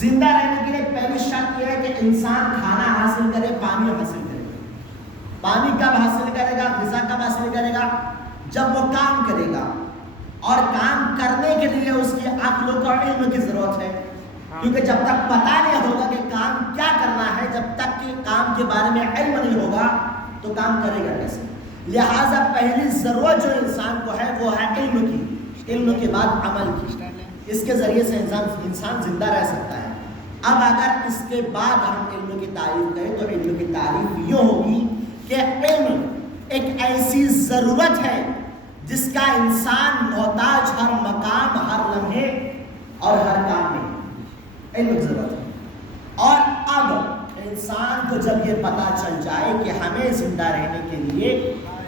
زندہ رہنے کے لیے پہلی شرط یہ ہے کہ انسان کھانا حاصل کرے، پانی حاصل کرے۔ پانی کب حاصل کرے گا، غذا کب حاصل کرے گا؟ جب وہ کام کرے گا، اور کام کرنے کے لیے اس کی عقل و علم کی ضرورت ہے، کیونکہ جب تک پتہ نہیں ہوگا کہ کام کیا کرنا ہے، جب تک کہ کام کے بارے میں علم نہیں ہوگا تو کام کرے گا کیسے؟ لہٰذا پہلی ضرورت جو انسان کو ہے وہ ہے علم کی، علم کے بعد عمل کی۔ اس کے ذریعے سے انسان زندہ رہ سکتا ہے۔ اب اگر اس کے بعد ہم علم کی تعریف کریں تو علم کی تعریف یہ ہوگی کہ علم ایک ایسی ضرورت ہے جس کا انسان محتاج ہر مقام، ہر لمحے اور ہر کام میں علم کی ضرورت ہے۔ اور اب انسان کو جب یہ پتہ چل جائے کہ ہمیں زندہ رہنے کے لیے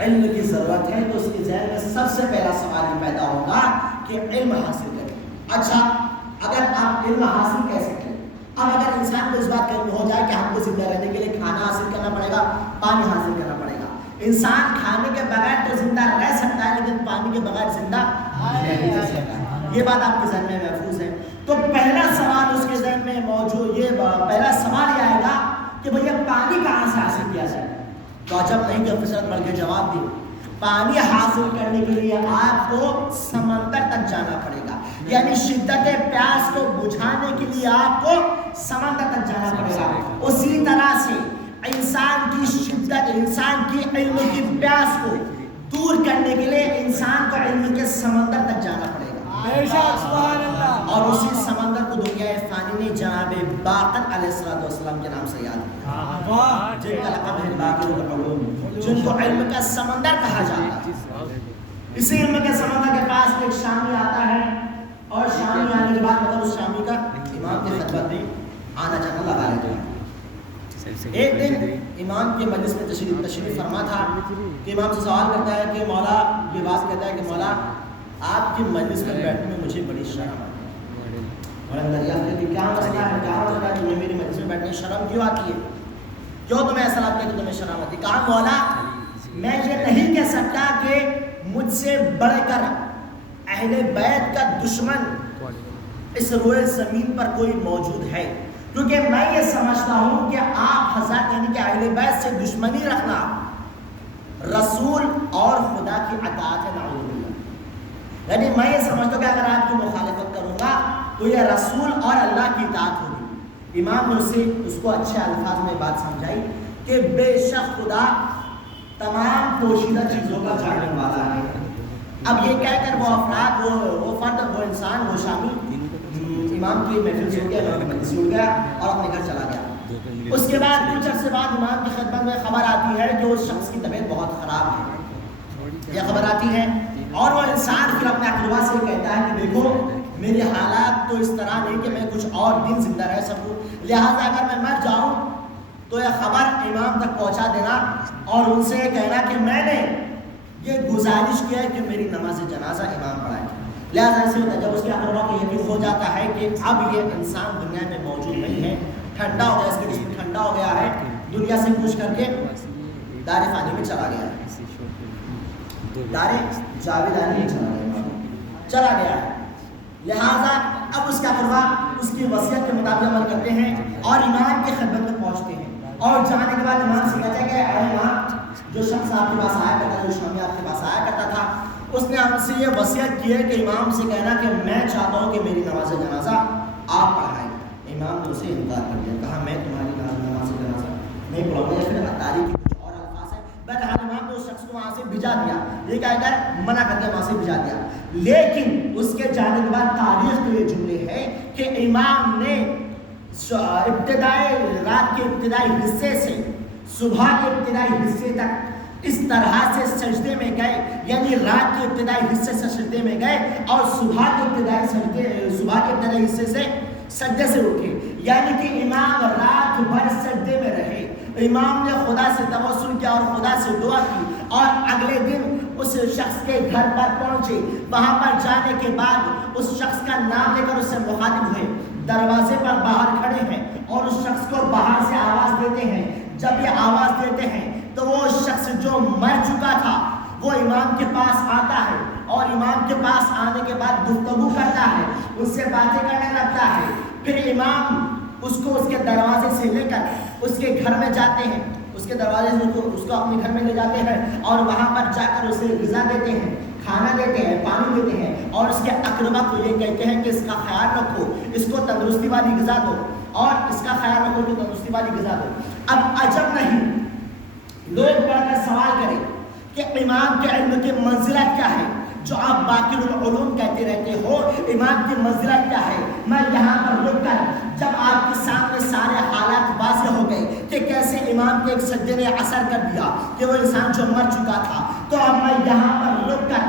علم کی ضرورت ہے تو اس کے ذہن میں سب سے پہلا سوال یہ پیدا ہوگا کہ علم حاصل کریں۔ اچھا، اگر آپ علم حاصل کیسے کریں؟ اب اگر انسان کو اس بات کا ہو جائے کہ ہم کو زندہ رہنے کے لیے کھانا حاصل کرنا پڑے گا، پانی حاصل کرنا پڑے گا۔ انسان کھانے کے بغیر تو زندہ رہ سکتا ہے لیکن پانی کے بغیر زندہ نہیں رہ سکتا، یہ بات آپ کے ذہن میں محفوظ ہے۔ تو پہلا سوال اس کے ذہن میں موجود، یہ پہلا سوال یہ آئے گا کہ بھیا پانی کہاں سے حاصل کیا جائے؟ تو عجب نہیں کہ افسر بڑھ کے جواب دے، پانی حاصل کرنے کے لیے آپ کو سمندر تک جانا پڑے گا، یعنی شدت پیاس کو بجھانے کے لیے آپ کو سمندر تک جانا پڑے گا۔ اسی طرح سے انسان کی شدت، انسان کی علم کی پیاس کو دور کرنے کے لیے انسان کو علم کے سمندر تک جانا پڑے گا۔ اور اسی سمندر کو دنیا فانی نے جناب باقر علیہ السلام کے نام سے یاد کیا، جن کا لقب ہے باقر العلوم، جن کو علم کا سمندر کہا جاتا ہے۔ اسی علم کے سمندر کے پاس ایک شامی آتا ہے، اور شامی آنے کے بعد مطلب اس شامی کا امام کی خدمت میں آنا جانا لگا رہتا ہے۔ ایک دن امام کے مجلس میں تشریف فرما تھا کہ امام سے سوال کرتا ہے کہ مولا، یہ بات کہتا ہے کہ مولا آپ کی مجلس میں بیٹھنے میں مجھے بڑی شرم آتی ہے۔ اور اندر یہ کہ کیا مسئلہ ہے، کیا مسئلہ ہے، تمہیں میری مجلس میں بیٹھنے میں شرم کیوں آتی ہے، کیوں تمہیں ایسا لگتا ہے کہ تمہیں شرم آتی ہے؟ کہا مولا میں یہ نہیں کہہ سکتا کہ مجھ سے بڑھ کر اہل بیت کا دشمن اس روئے زمین پر کوئی موجود ہے، کیونکہ میں یہ سمجھتا ہوں کہ آپ حضرت یعنی کہ اہل بیت سے دشمنی رکھنا رسول اور خدا کی اطاعت ہے، نعوذ باللہ۔ یعنی میں یہ سمجھتا ہوں کہ اگر آپ کی مخالفت کروں گا تو یہ رسول اور اللہ کی اطاعت ہوگی۔ امام نے اس کو اچھے الفاظ میں بات سمجھائی کہ بے شک خدا تمام پوشیدہ چیزوں کا جاننے والا ہے۔ اب یہ کہہ کر وہ افراد، وہ فرد، وہ انسان، وہ شامی امام کی محفل سے اٹھ گیا اور اپنے گھر چلا گیا۔ اس کے بعد کچھ عرصے بعد امام کی خدمت میں خبر آتی ہے کہ اس شخص کی طبیعت بہت خراب ہے۔ یہ خبر آتی ہے اور وہ انسان پھر اپنے اقربا سے کہتا ہے کہ دیکھو میرے حالات تو اس طرح نہیں کہ میں کچھ اور دن زندہ رہ سکوں، لہٰذا اگر میں مر جاؤں تو یہ خبر امام تک پہنچا دینا اور ان سے یہ کہنا کہ میں نے یہ گزارش کیا ہے کہ میری نماز جنازہ امام پڑھائے۔ لہٰذا ایسے ہوتا ہے جب اس کے اقربا کو یقین ہو جاتا ہے کہ اب یہ انسان دنیا میں موجود نہیں ہے، ٹھنڈا ہو گیا، اس کے جسم ٹھنڈا ہو گیا ہے، دنیا سے کوچ کر کے دار فانی میں چلا گیا ہے، دار جاویدانی میں چلا گیا ہے۔ لہٰذا اب اس کے اقربا اس کی وصیت کے مطابق عمل کرتے ہیں اور امام کی خدمت میں پہنچتے ہیں، اور جانے کے بعد امام سے کہتے ہیں کہ اے امام، جو شخص آپ کے پاس آیا کرتا تھا، جو شامی آپ کے پاس آیا کرتا تھا، اس نے ہم سے یہ وصیت کی ہے کہ امام سے کہنا کہ میں چاہتا ہوں کہ میری نماز جنازہ آپ پڑھائیں۔ امام نے اسے انکار کر دیا، کہا میں تمہاری نماز جنازہ نہیں پڑھاؤں گا، یا پھر تاریخ کی کچھ اور الفاظ ہے۔ بہرحال امام نے اس شخص کو وہاں سے بھجا دیا، یہ کہہ کر منع کر دیا، وہاں سے بھجا دیا۔ لیکن اس کے جانے کے بعد تاریخ کے یہ جملے ہیں کہ امام نے ابتدائی رات کے ابتدائی حصے سے صبح کے ابتدائی حصے تک اس طرح سے سجدے میں گئے، یعنی رات کے ابتدائی حصے سے سجدے میں گئے اور صبح کے ابتدائی حصے سے سجدے سے اٹھے، یعنی کہ امام رات بھر سجدے میں رہے۔ امام نے خدا سے توسل کیا اور خدا سے دعا کی، اور اگلے دن اس شخص کے گھر پر پہنچے۔ وہاں پر جانے کے بعد اس شخص کا نام لے کر اس سے مخاطب ہوئے، دروازے پر باہر کھڑے ہیں اور اس شخص کو باہر سے آواز دیتے ہیں۔ جب یہ آواز دیتے ہیں تو وہ شخص جو مر چکا تھا وہ امام کے پاس آتا ہے، اور امام کے پاس آنے کے بعد گفتگو کرتا ہے، اس سے باتیں کرنے لگتا ہے۔ پھر امام اس کو اس کے دروازے سے لے کر اس کے گھر میں جاتے ہیں، اس کے دروازے سے اس کو اپنے گھر میں لے جاتے ہیں اور وہاں پر جا کر اسے غذا دیتے ہیں، کھانا دیتے ہیں، پانی دیتے ہیں اور اس کے اقربا کو یہ کہتے ہیں کہ اس کا خیال رکھو، اس کو تندرستی والی غذا دو اور اس کا خیال رکھو کہ تندرستی والی غذا دو۔ اب عجب نہیں لوگ پڑھ کر سوال کریں کہ امام کے علم کی منزلت کیا ہے، جو آپ باقی العلوم کہتے رہتے ہو امام کی منزلت کیا ہے۔ میں یہاں پر رک کر جب آپ کے سامنے سارے حالات واضح ہو گئے کہ کیسے امام کے ایک سجدے نے اثر کر دیا کہ وہ انسان جو مر چکا تھا، تو اب میں یہاں پر رک کر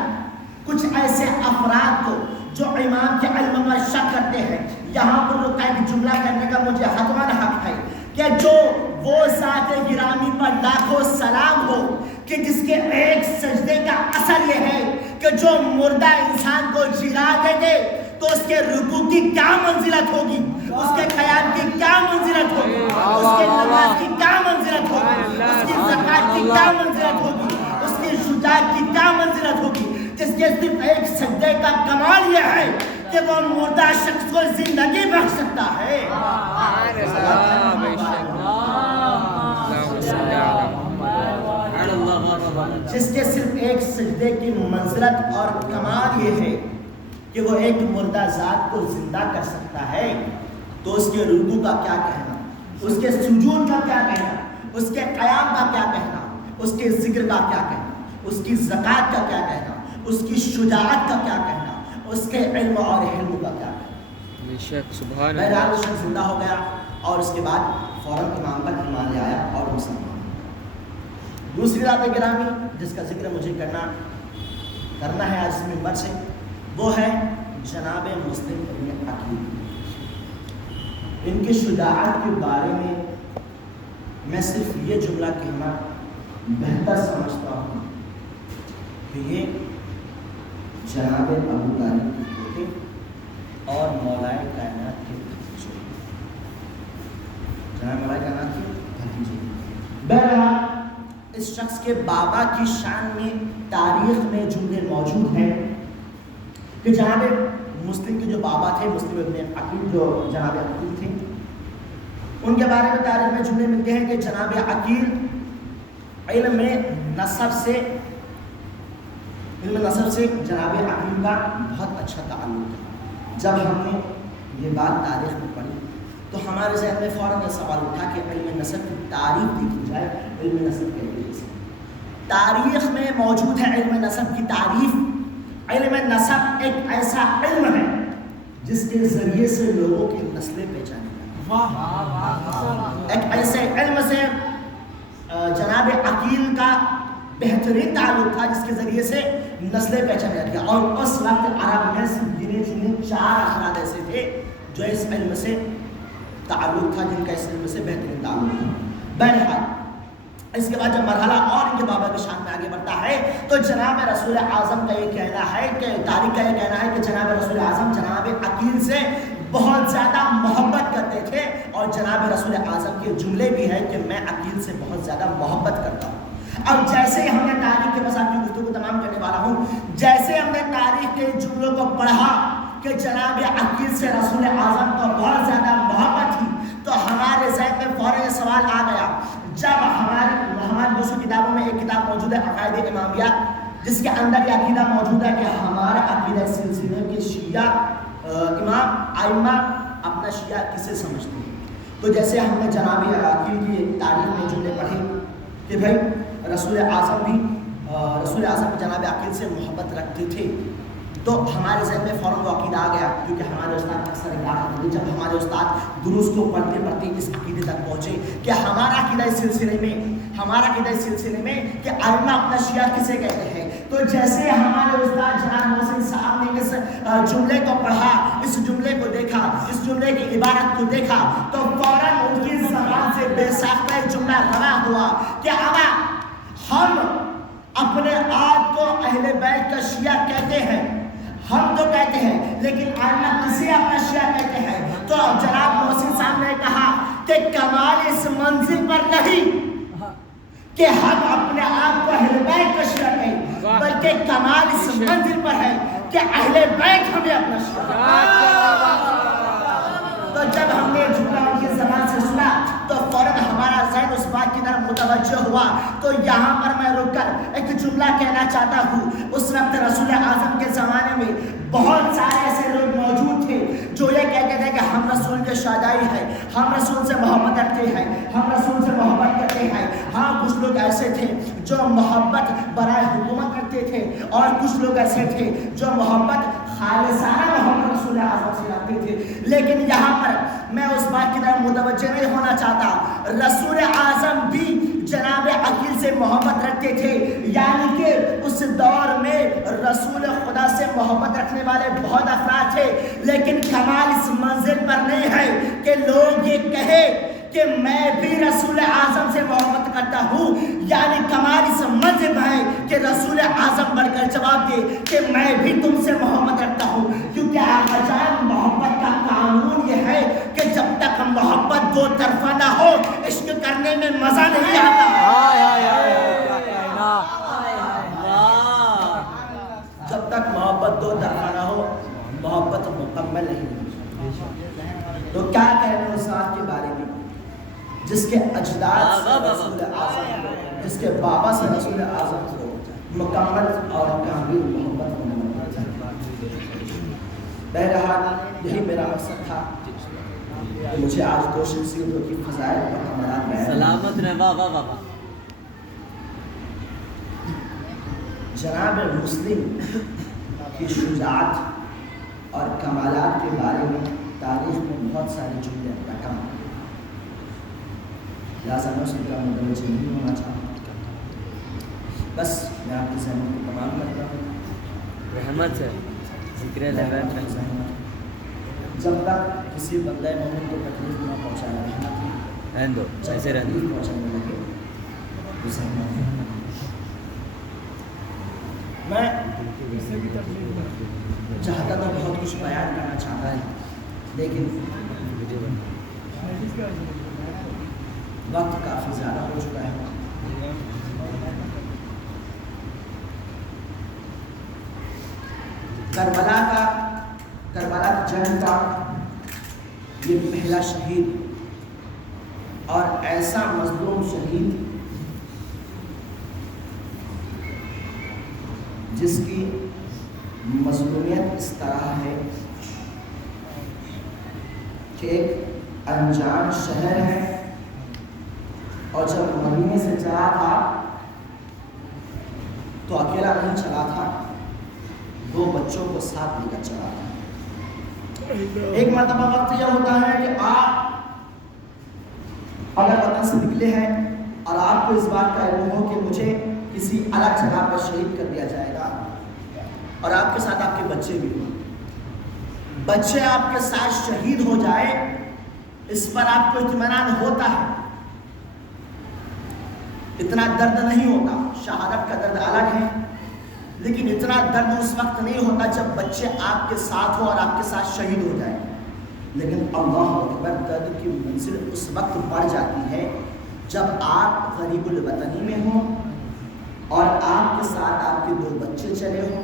کچھ ایسے افراد کو جو امام کے علم پر شک کرتے ہیں یہاں پر رک کر ایک جملہ کرنے کا مجھے حتماً حق ہے کہ جو وہ ذات گرامی پر لاکھوں سلام ہو کہ جس کے ایک سجدے کا اثر یہ ہے کہ جو مردہ انسان کو جلا دے دے تو اس کے رکوع کی کیا منزلت ہوگی، اس کے قیام کی کیا منزلت ہوگی، اس کے نماز کی کیا منزلت ہوگی، اس کی زکات کی کیا منزلت ہوگی، اس کی شجاعت کی کیا منزلت ہوگی، جس کے صرف ایک سجدے کا کمال یہ ہے کہ وہ مردہ شخص کو زندگی بخش سکتا ہے۔ جس کے صرف ایک سجدے کی منزلت اور کمال یہ ہے کہ وہ ایک مردہ ذات کو زندہ کر سکتا ہے، تو اس کے رکوع کا کیا کہنا، اس کے سجود کا کیا کہنا، اس کے قیام کا کیا کہنا، اس کے ذکر کا کیا کہنا، اس کی زکات کا کیا کہنا، اس کی شجاعت کا کیا کہنا، اس کے علم اور حلم کا کیا کہنا۔ بہرحال وہ شخص زندہ ہو گیا اور اس کے بعد فوراً امام پر ایمان لے آیا اور مسلمان۔ دوسری ذات گرامی جس کا ذکر مجھے کرنا ہے آج اس منبر سے، وہ ہے جناب مسلم ابن عقیل۔ ان کی شجاعت کے بارے میں صرف یہ جملہ کہنا بہتر سمجھتا ہوں کہ یہ جناب ابو طالب کے پوتے اور مولائے کائنات کے بھتیجے، جناب مولائے کائنات کے بھتیجے۔ بہرحال اس شخص کے بابا کی شان میں تاریخ میں جملے موجود ہیں کہ جناب مسلم کے جو بابا تھے، مسلم ابن عقیل جو جناب عقیل تھے، ان کے بارے میں تاریخ میں جملے ملتے ہیں کہ جناب عقیل علم نسب سے جناب عقیل کا بہت اچھا تعلق ہے۔ جب ہم نے یہ بات تاریخ میں پڑھی تو ہمارے ذہن میں فوراً یہ سوال اٹھا کہ علم نسب کی تعریف دیکھی جائے، علم نسب کہتے ہیں اسے۔ تاریخ میں موجود ہے علم نسب کی تعریف۔ علم نسب ایک ایسا علم ہے جس کے ذریعے سے لوگوں کی نسلیں پہچانی جاتی ہیں۔ ایک ایسے علم سے جناب عقیل کا بہترین تعلق تھا جس کے ذریعے سے نسلیں پہچانی جاتی ہیں، اور اس وقت عرب میں صرف گنے چنے 4 افراد ایسے تھے جو اس علم سے تعلق تھا، جن کا اس علم سے بہترین تعلق تھا۔ بہرحال اس کے بعد جب مرحلہ اور ان کے بابا کی شان میں آگے بڑھتا ہے تو جناب رسول اعظم کا یہ کہنا ہے کہ تاریخ کا یہ کہنا ہے کہ جناب رسول اعظم جناب عقیل سے بہت زیادہ محبت کرتے تھے، اور جناب رسول اعظم کے جملے بھی ہیں کہ میں عقیل سے بہت زیادہ محبت کرتا ہوں۔ اب جیسے ہم نے تاریخ کے بس آپ کی گفتگو کو تمام کرنے والا ہوں، جیسے ہم نے تاریخ کے جملوں کو پڑھا کہ جناب عقیل سے رسول اعظم کو بہت زیادہ محبت تھی، تو ہمارے ذہن میں فوراً یہ سوال آ گیا۔ جب ہماری دوسری کتابوں میں ایک کتاب موجود ہے عقائد امامیہ، جس کے اندر یہ عقیدہ موجود ہے کہ ہمارا عقیدہ سلسلے کے شیعہ امام ائمہ اپنا شیعہ کسے سمجھتے ہیں، تو جیسے ہم نے جناب عقیل کی تاریخ میں جملے پڑھے کہ بھائی رسول اعظم جناب عقیل سے محبت رکھتے تھے، تو ہمارے ذہن میں فوراً وہ عقیدہ آ گیا، کیونکہ ہمارے استاد اکثر جب ہمارے استاد دروس کو پڑھتے پڑھتے اس عقیدے تک پہنچے کہ ہمارا عقیدہ اس سلسلے میں کہ ائمہ اپنا شیعہ کسے کہتے ہیں، تو جیسے ہمارے استاد جناب محسن صاحب نے اس جملے کو پڑھا، اس جملے کو دیکھا، اس جملے کی عبارت کو دیکھا، تو فوراً ان کی زبان سے بے ساختہ جملہ روا ہوا کہ ابا ہم اپنے آپ کو اہل بیت کا شیعہ کہتے ہیں، ہم تو کہتے ہیں، لیکن ائمہ کسے اپنا شیعہ کہتے ہیں، تو جناب محسن صاحب نے کہا کہ کمال اس منزل پر نہیں کہ ہم اپنے آپ کو اہل بیت کا شیعہ کہیں، بلکہ کمال اس منزل پر ہے کہ اہل بیت ہمیں اپنا شیعہ۔ تو جب ہم نے جملہ ان کی بات کی طرف متوجہ ہوا تو یہاں پر میں رک کر ایک جملہ کہنا چاہتا ہوں. اس وقت رسول اعظم کے زمانے میں بہت سارے ایسے لوگ موجود تھے جو یہ کہتے تھے کہ ہم رسول کے شادائی ہیں, ہم رسول سے محبت رکھتے ہیں, ہم رسول سے محبت کرتے ہیں. ہاں کچھ لوگ ایسے تھے جو محبت برائے حکومت کرتے تھے, اور کچھ لوگ ایسے تھے جو محبت خالصانہ محمد رسول اعظم سے رکھتے تھے. لیکن یہاں پر میں اس بات کی طرف متوجہ نہیں ہونا چاہتا. رسول اعظم بھی جناب عقیل سے محبت رکھتے تھے, یعنی کہ اس دور میں رسول خدا سے محبت رکھنے والے بہت افراد تھے, لیکن کمال اس منزل پر نہیں ہے کہ لوگ یہ کہے کہ میں بھی رسول اعظم سے محبت کرتا ہوں. یعنی کمال اس منزل ہے کہ رسول اعظم بڑھ کر جواب دے کہ میں بھی تم سے محبت رکھتا ہوں, کیونکہ آقا جان محبت کا قانون یہ ہے کہ جب تک محبت دو طرفہ نہ ہو عشق کرنے میں مزہ نہیں آتا. جب تک محبت دو طرفہ نہ ہو محبت مکمل نہیں ہوتی. تو کیا کہہ رہے ہیں اس ذات کے بارے میں جس کے اجداد سے رسول اعظم, جس کے بابا سے رسول اعظم کو مکمل اور کامل محبت ہونے والی. بہرحال یہی میرا مقصد تھا کہ مجھے آج دو شخصیتوں کی فضائل اور کمالات میں سلامت رہے. واہ واہ واہ. جناب مسلم کی شجاعت اور کمالات کے بارے میں تاریخ میں بہت سارے جملے رقم, لہٰذا میں اس کی طرح متوجہ نہیں ہونا چاہتا. بس میں آپ کی زحمت کو تمام کرتا ہوں. رحمت سے ذکر جب تک کسی بندہ مومن کو تکلیف نہ پہنچایا رہنے دو, ایسے رہنے دو. پہنچانے لگے میں چاہتا تھا بہت کچھ بیان کرنا چاہتا ہے, لیکن وقت کافی زیادہ ہو چکا ہے. کربلا کی جنگ کا یہ پہلا شہید اور ایسا مظلوم شہید جس کی مظلومیت اس طرح ہے کہ ایک انجان شہر ہے, اور جب مدینے سے چلا تھا تو اکیلا نہیں چلا تھا, دو بچوں کو ساتھ لے کر چلا تھا. ایک مرتبہ وقت یہ ہوتا ہے کہ آپ اگر وطن سے نکلے ہیں اور آپ کو اس بات کا علم ہو کہ مجھے کسی الگ جگہ پر شہید کر دیا جائے گا, اور آپ کے ساتھ آپ کے بچے بھی ہوں, بچے آپ کے ساتھ شہید ہو جائے, اس پر آپ کو اطمینان ہوتا ہے, اتنا درد نہیں ہوتا. شہادت کا درد الگ ہے, لیکن اتنا درد اس وقت نہیں ہوتا جب بچے آپ کے ساتھ ہو اور آپ کے ساتھ شہید ہو جائے. لیکن اللہ اکبر, درد کی منزل اس وقت بڑھ جاتی ہے جب آپ غریب الوطنی میں ہوں اور آپ کے ساتھ آپ کے دو بچے چلے ہوں,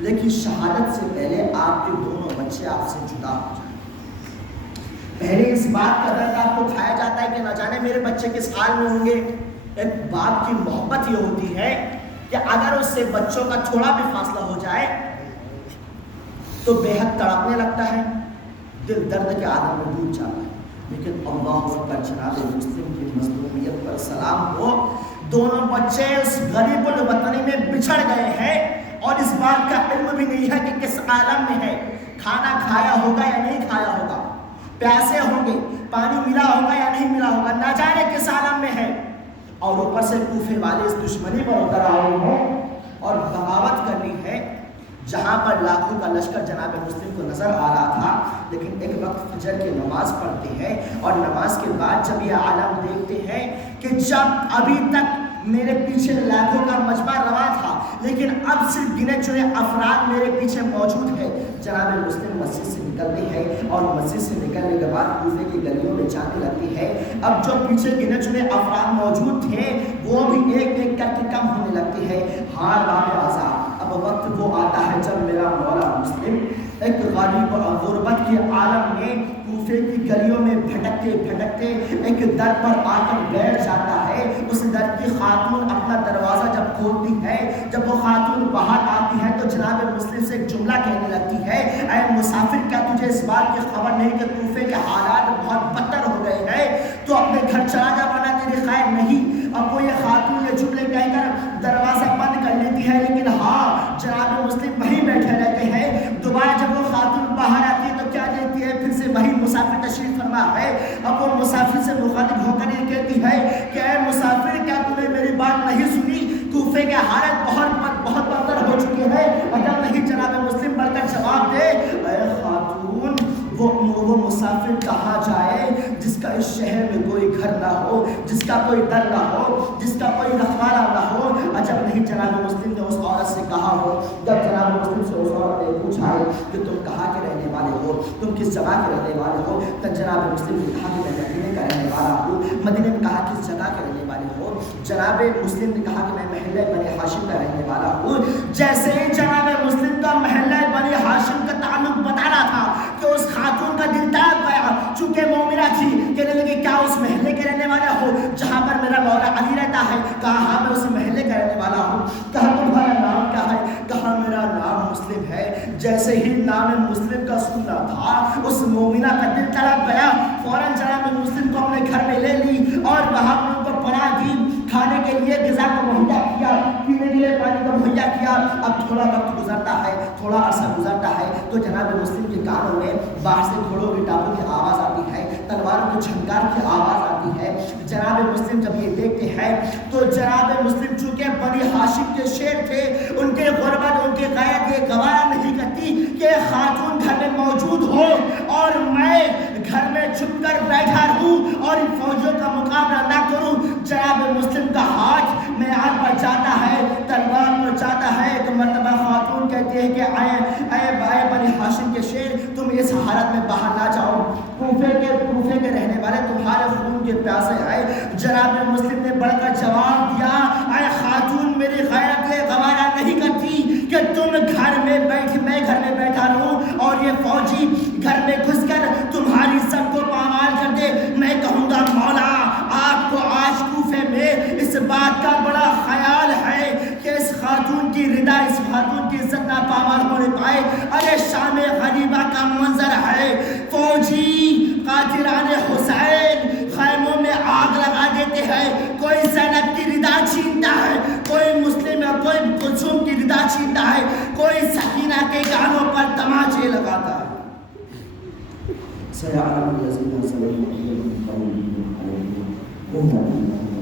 لیکن شہادت سے پہلے آپ کے دونوں بچے آپ سے جدا ہو جائیں. پہلے اس بات کا درد آپ کو کھایا جاتا ہے کہ نہ جانے میرے بچے کس حال میں ہوں گے. ایک باپ کی محبت یہ ہوتی ہے کہ اگر اس سے بچوں کا تھوڑا بھی فاصلہ ہو جائے تو بے حد تڑپنے لگتا ہے, دل درد کے عالم میں ڈوب جاتا ہے. لیکن اللہ اکبر, جناب مسلم کی مظلومیت پر سلام ہو, دونوں بچے اس غریب الوطنی میں بچھڑ گئے ہیں اور اس بات کا علم بھی نہیں ہے کہ کس عالم میں ہے, کھانا کھایا ہوگا یا نہیں کھایا ہوگا, پیاسے ہوں گے, پانی ملا ہوگا یا نہیں ملا ہوگا, نہ جانے کس عالم میں ہے. اور اوپر سے کوفے والے اس دشمنی پر اتر آئے ہیں اور بغاوت کرنی ہے جہاں پر لاکھوں کا لشکر جناب مسلم کو نظر آ رہا تھا. لیکن ایک وقت فجر کی نماز پڑھتے ہیں اور نماز کے بعد جب یہ عالم دیکھتے ہیں کہ جب ابھی تک میرے پیچھے لاکھوں کا مجمع روا تھا لیکن اب صرف گنے چنے افراد میرے پیچھے موجود ہے, جناب مسلم مسجد سے نکلتے ہیں اور مسجد سے نکلنے کے بعد کوفے کی گلیوں میں جانے لگتی ہے. اب جو پیچھے گنے چنے افراد موجود تھے وہ بھی ایک ایک کر کے کم ہونے لگتے ہیں. ہار باب آزاد, اب وقت وہ آتا ہے جب میرا مولا مسلم ایک غریب اور غربت کے عالم میں کوفے کی گلیوں میں بھٹکتے بھٹکتے ایک در پر آ کر بیٹھ جاتا ہے. اس در کی خاتون اپنا دروازہ جب کھولتی ہے, جب وہ خاتون باہر آتی ہے تو جناب مسلم سے ایک جملہ کہنے لگتی ہے, اے مسافر کیا تجھے اس بات کی خبر نہیں کہ کوفے کے حالات بہت بدتر ہو گئے ہیں, تو اپنے گھر چلا جا ورنہ تیری خیر نہیں. اب وہ یہ خاتون یہ جملے کہہ کر دروازہ بند کر لیتی ہے, لیکن ہاں جناب مسلم وہیں بیٹھے رہتے ہیں. دوبارہ جب وہ خاتون باہر آتی ہے تو کیا کہتی ہے, پھر سے وہی مسافر تشریف فرما ہے. اب وہ مسافر سے مخاطب ہو کر یہ کہتی ہے کہ اے مسافر کیا تم نے میری بات نہیں سنی, کوفے کے حالت بہت بدتر ہو چکے ہیں. اگر نہیں جناب مسلم بڑھ کر جواب دے, اے خاتون وہ مسافر کہاں جائے جس کا اس شہر میں کوئی گھر نہ ہو, جس کا کوئی در نہ ہو, جس کا کوئی رکھوالا نہ ہو. عجب نہیں جناب مسلم نے اس عورت سے کہا ہو. جب جناب مسلم سے اس عورت نے پوچھا ہے کہ تم کہاں کے رہنے والے ہو, تم کس جگہ کے رہنے والے ہو, تو جناب مسلم نے کہا کہ میں مدینے کا رہنے والا ہوں. مدینے میں کہا کس جگہ کے رہنے والے ہو, جناب مسلم نے کہا کہ میں محلہ بنی ہاشم کا رہنے والا ہوں. جیسے ہی جناب مسلم کا محلہ بنی ہاشم کا تعلق بتا رہا تھا کہ اس خاتون کا دل تڑپ گیا, چونکہ مومنہ تھی. کہنے لگے کیا اس محلے کے رہنے والے ہو جہاں پر میرا مولا علی رہتا ہے؟ کہا ہاں میں اس محلے کا رہنے والا ہوں. کہا تمہارا نام کیا ہے؟ کہا میرا نام مسلم ہے. جیسے ہی نام مسلم کا سننا تھا اس مومنہ کا دل تڑپ گیا. فوراً جناب مسلم کو اپنے گھر میں لے لی اور وہاں ان کو پناہ دی, کھانے کے لیے غذا کو مہیا کیا, پینے کے لیے پانی کو مہیا کیا. اب تھوڑا وقت گزرتا ہے, تھوڑا عرصہ گزرتا ہے تو جناب مسلم کے کانوں میں باہر سے گھوڑوں کی ٹاپوں کی آواز آتی ہے, تلواروں کی جھنکار کی آواز آتی ہے. جناب مسلم جب یہ دیکھتے ہیں تو جناب مسلم چونکہ بنی ہاشم کے شیر تھے, ان کے غربت ان کی غیرت یہ گوارا نہیں کرتی کہ خاتون گھر میں موجود ہو اور میں گھر میں چھپ کر بیٹھا رہوں اور ان فوجیوں کا مقابلہ نہ کروں. جناب مسلم کا ہاتھ معیار پر جاتا ہے, تلوار پر جاتا ہے. ایک مرتبہ خاتون کہتے ہیں کہ اے بنی ہاشم کے شیر, تم اس حالت میں باہر نہ جاؤ, کوفے کے رہنے والے تمہارے خون کے پیاسے ہیں. جناب مسلم نے بڑھ کر جواب دیا, اے خاتون میری غیرت یہ گوارا نہیں کرتی کہ تم گھر میں بیٹھا رہوں اور یہ فوجی گھر میں گھس کر تمہاری عزت کو پامال کر دے. میں کہوں گا مولا آپ کو آج کوفے میں اس بات کا بڑا خیال ہے کہ اس خاتون کی ردا, اس خاتون کی عزت نہ پامال ہونے پائے. ارے شام غریبہ کا منظر ہے, فوجی قاتلان حسین خیموں میں آگ لگا دیتے ہیں, کوئی زینب کی ردا چھینتا ہے, کوئی مسلم ہے, کوئی کلثوم کی ردا چھینتا ہے, کوئی سکینہ کے گانوں پر تماچے لگاتا ہے. سيعلم الذين سبقوا منهم قولهم عليهم